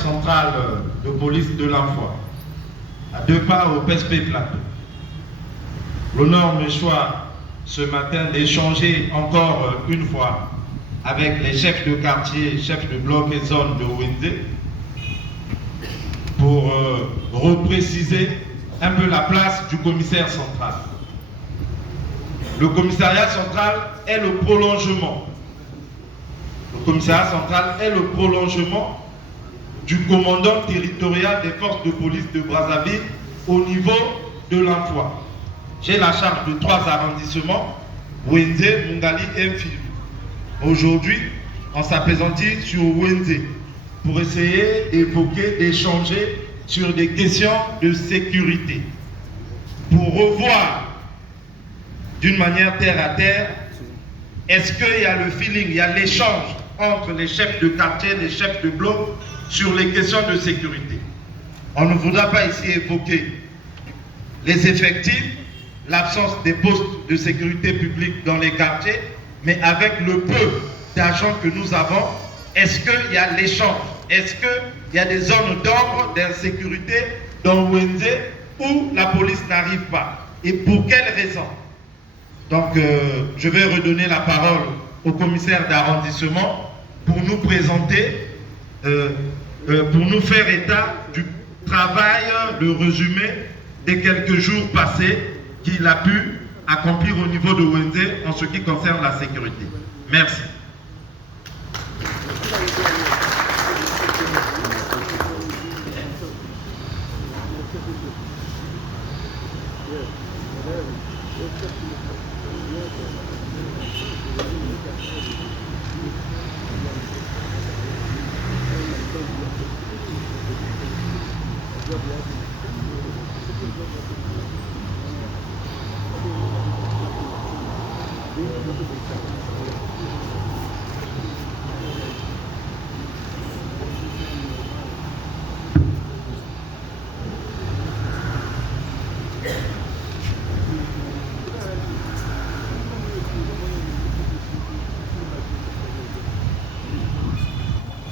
central de police de l'Enfoi, à 2 pas au PSP Plateau. L'honneur me soit ce matin d'échanger encore une fois avec les chefs de quartier, chefs de bloc et zone de Wenzé pour repréciser un peu la place du commissaire central. Le commissariat central est le prolongement. Le commissariat central est le prolongement du commandant territorial des forces de police de Brazzaville au niveau de l'Enfoi. J'ai la charge de 3 arrondissements, Wenzé, Mungali et Mfilou. Aujourd'hui, on s'appesantit sur Wenzé pour essayer d'évoquer, d'échanger sur des questions de sécurité, pour revoir d'une manière terre à terre, est-ce qu'il y a le feeling, il y a l'échange entre les chefs de quartier, les chefs de bloc sur les questions de sécurité. On ne voudra pas ici évoquer les effectifs, l'absence des postes de sécurité publique dans les quartiers, mais avec le peu d'argent que nous avons, est-ce qu'il y a l'échange? Est-ce qu'il y a des zones d'ombre, d'insécurité dans Wenzé où la police n'arrive pas? Et pour quelles raisons? Donc, je vais redonner la parole au commissaire d'arrondissement pour nous présenter, pour nous faire état du travail, le résumé des quelques jours passés qu'il a pu accomplir au niveau de Wenzé en ce qui concerne la sécurité. Merci.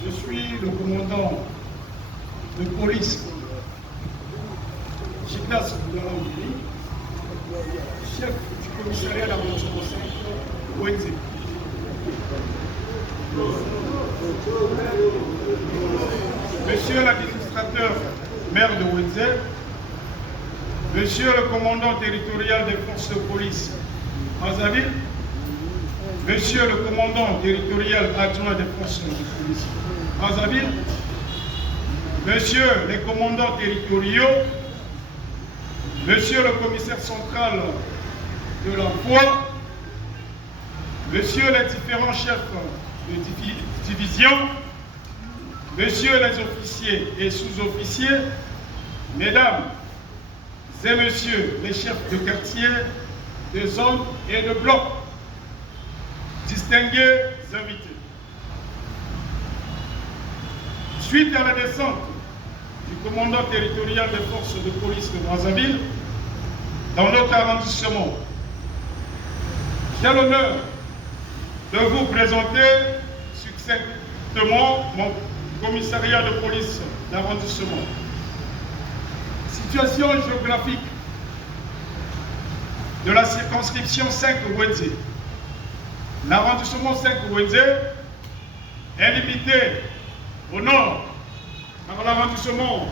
Je suis le commandant de police Gignas Boudarambi, chef du commissariat d'arrondissement de Wenzé. Monsieur l'administrateur maire de Wenzé, Monsieur le commandant territorial des forces de police Brazzaville, Monsieur le commandant territorial adjoint des forces de police Brazzaville, Monsieur les commandants territoriaux, Monsieur le commissaire central de l'Enfoi, Monsieur les différents chefs de division, Messieurs les officiers et sous-officiers, Mesdames et Messieurs les chefs de quartier, de zone et de bloc, distingués invités. Suite à la descente du commandant territorial des forces de police de Brazzaville, dans notre arrondissement, j'ai l'honneur de vous présenter succinctement mon commissariat de police d'arrondissement. Situation géographique de la circonscription 5 Wenzé. L'arrondissement 5 Wenzé est limité au nord par l'arrondissement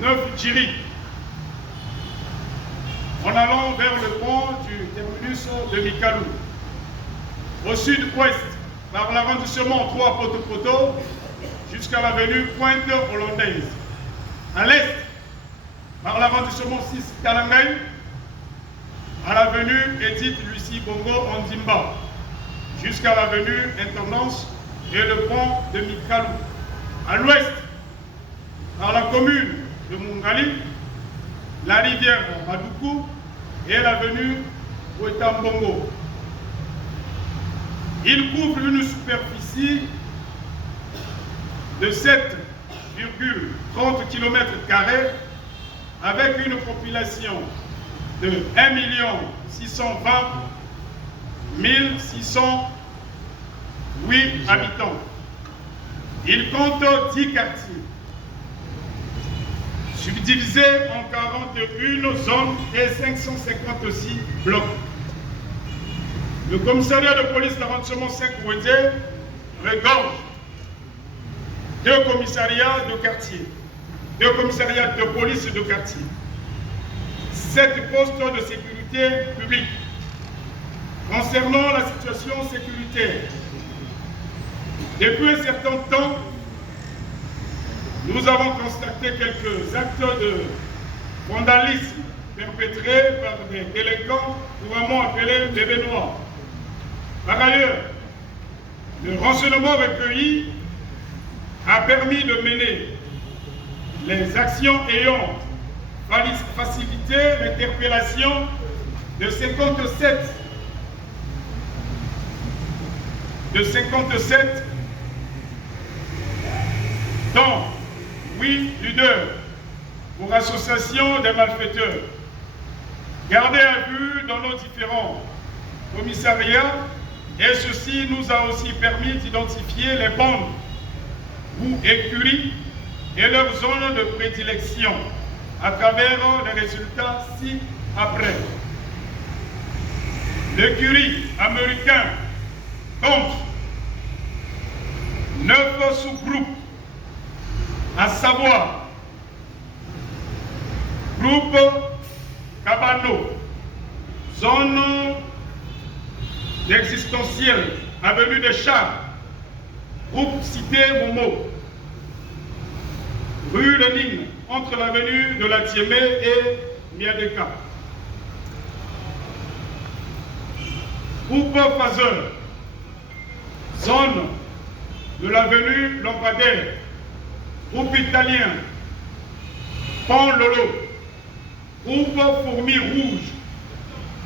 9 Djiri, en allant vers le pont du terminus de Mikalou. Au sud-ouest par l'arrondissement 3 Poto-Poto jusqu'à l'avenue Pointe Hollandaise. À l'est par l'arrondissement 6 Kalangay à l'avenue Edith Lucie Bongo Ondimba jusqu'à l'avenue Intendance et le pont de Mikalou. À l'ouest par la commune de Mungali, la rivière Badoukou et l'avenue Ouetambongo. Il couvre une superficie de 7,30 km² avec une population de 1 620 608 habitants. Il compte 10 quartiers subdivisé en 41 zones et 556 blocs. Le commissariat de police d'arrondissement 5 Wenze regorge 2 commissariats de quartier, 2 commissariats de police de quartier, 7 postes de sécurité publique. Concernant la situation sécuritaire, depuis un certain temps, nous avons constaté quelques actes de vandalisme perpétrés par des délinquants couramment appelés bébés noirs. Par ailleurs, le renseignement recueilli a permis de mener les actions ayant facilité l'interpellation de 57 dont 8 leaders pour association des malfaiteurs. Gardés à vue dans nos différents commissariats, et ceci nous a aussi permis d'identifier les bandes ou écuries et leurs zones de prédilection à travers les résultats ci-après. L'écurie américaine compte 9 sous-groupes, à savoir groupe Cabano, zone existentielle, avenue des Chars, groupe Cité Momo, rue Lénine, entre l'avenue de la Tiémé et Miadeka. Groupe Fazel, zone de l'avenue Lampadaire, groupe italien, Pont Lolo, groupe Fourmi Rouge,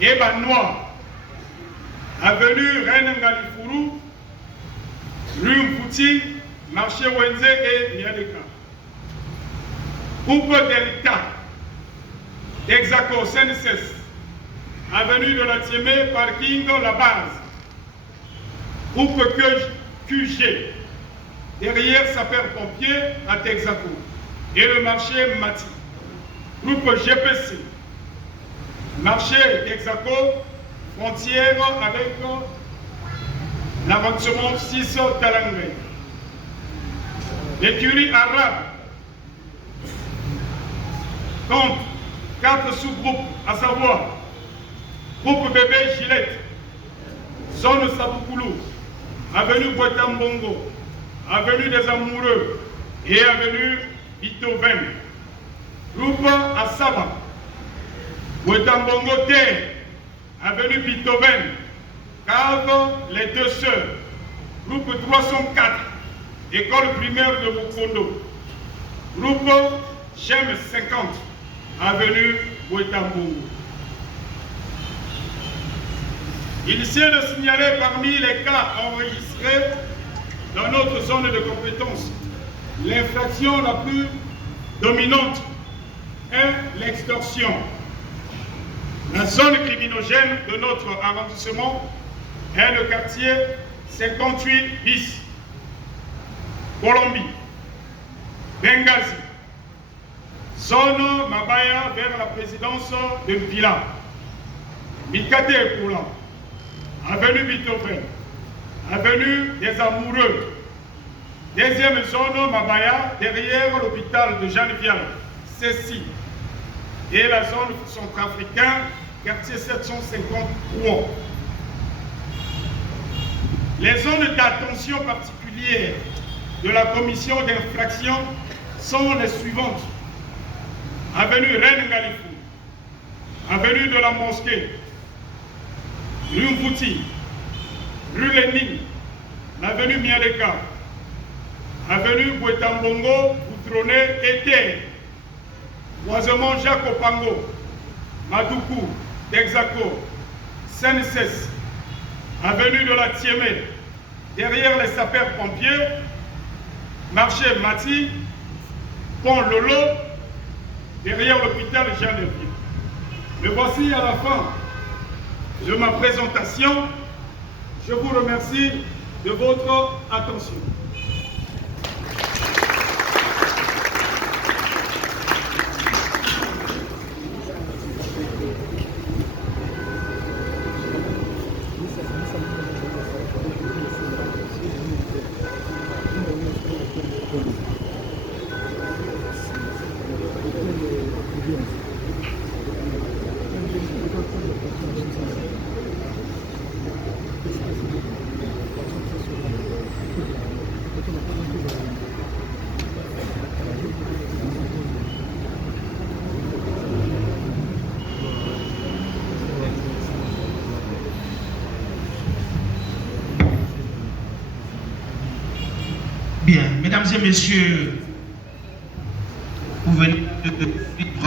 Eba Noir, avenue Reine Ngalifuru, rue Mfouti, marché Wenze et Miadeka. Groupe Delta, Texaco, CNSS, avenue de la Tiémé, parking La Base. Groupe QG, derrière sapeur-pompier à Texaco, et le marché Mati. Groupe GPC, marché Texaco, frontière avec l'arrondissement 6 Talangwe. L'écurie arabe compte 4 sous-groupes, à savoir groupe bébé Gillette, zone Sabukoulou, avenue Boitambongo, avenue des Amoureux et avenue Beethoven. Groupe Asaba, Boitambongo Terre, avenue Beethoven, cave Les Deux Sœurs. Groupe 304, école primaire de Mukondo. Groupe GEM 50, avenue Boitambongo. Il est de signaler parmi les cas enregistrés dans notre zone de compétence, l'infraction la plus dominante est l'extorsion. La zone criminogène de notre arrondissement est le quartier 58 bis, Colombie, Benghazi, zone Mabaya vers la présidence de Villa, Mikate et Poula, avenue Beethoven, avenue des Amoureux, deuxième zone Mabaya derrière l'hôpital de Jeanne-Vial, Cécile, et la zone centrafricaine, quartier 753. Les zones d'attention particulière de la commission d'infraction sont les suivantes. Avenue Reine Ngalifou, avenue de la Mosquée, rue Mfouti, rue Lénine, l'avenue Miadeka, avenue Boitambongo, Boutronné et Terre, croisement Jacques Opango, Madoukou, Texaco, Senses, avenue de la Tiémé, derrière les sapeurs-pompiers, marché Mati, pont Lolo, derrière l'hôpital Jeanne-Vial. Me voici à la fin de ma présentation. Je vous remercie de votre attention. Bien, mesdames et messieurs, vous venez de vivre